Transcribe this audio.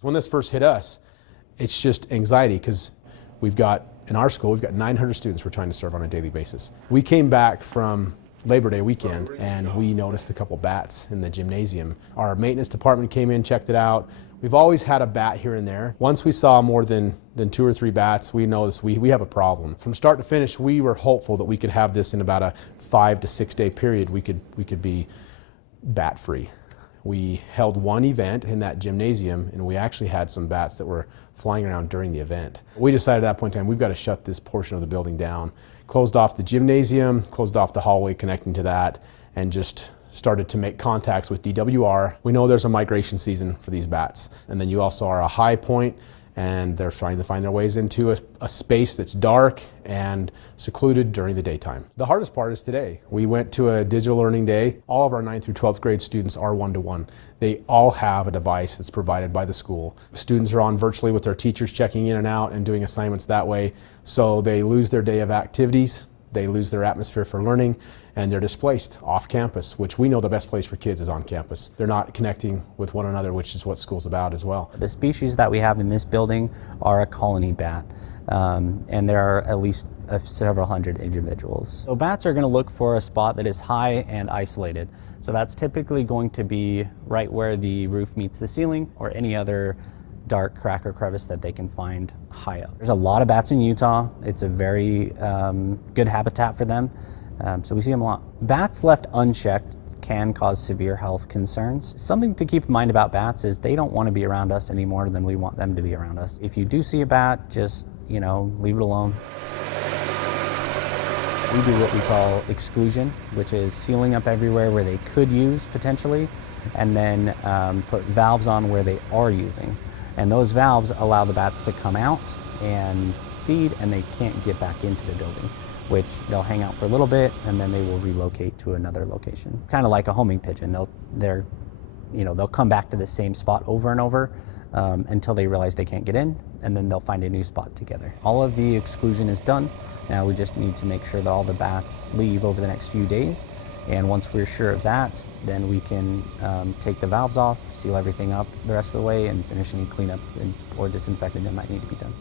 When this first hit us, it's just anxiety because in our school, we've got 900 students we're trying to serve on a daily basis. We came back from Labor Day weekend and we noticed a couple bats in the gymnasium. Our maintenance department came in, checked it out. We've always had a bat here and there. Once we saw more than 2 or 3 bats, we noticed we have a problem. From start to finish, we were hopeful that we could have this in about a 5 to 6 day period. We could be bat free. We held one event in that gymnasium and we actually had some bats that were flying around during the event. We decided at that point in time we've got to shut this portion of the building down. Closed off the gymnasium, closed off the hallway connecting to that, and just started to make contacts with DWR. We know there's a migration season for these bats. And then you also are a high point and they're trying to find their ways into a space that's dark and secluded during the daytime. The hardest part is today. We went to a digital learning day. All of our 9th through 12th grade students are one-to-one. They all have a device that's provided by the school. Students are on virtually with their teachers checking in and out and doing assignments that way. So they lose their day of activities, they lose their atmosphere for learning, and they're displaced off campus, which we know the best place for kids is on campus. They're not connecting with one another, which is what school's about as well. The species that we have in this building are a colony bat, and there are at least several hundred individuals. So bats are going to look for a spot that is high and isolated. So that's typically going to be right where the roof meets the ceiling or any other dark crack or crevice that they can find high up. There's a lot of bats in Utah. It's a very good habitat for them. So we see them a lot. Bats left unchecked can cause severe health concerns. Something to keep in mind about bats is they don't want to be around us any more than we want them to be around us. If you do see a bat, just, leave it alone. We do what we call exclusion, which is sealing up everywhere where they could use potentially, and then put valves on where they are using. And those valves allow the bats to come out and feed, and they can't get back into the building, which they'll hang out for a little bit and then they will relocate to another location. Kind of like a homing pigeon. They'll come back to the same spot over and over until they realize they can't get in, and then they'll find a new spot together. All of the exclusion is done. Now we just need to make sure that all the bats leave over the next few days. And once we're sure of that, then we can take the valves off, seal everything up the rest of the way, and finish any cleanup or disinfecting that might need to be done.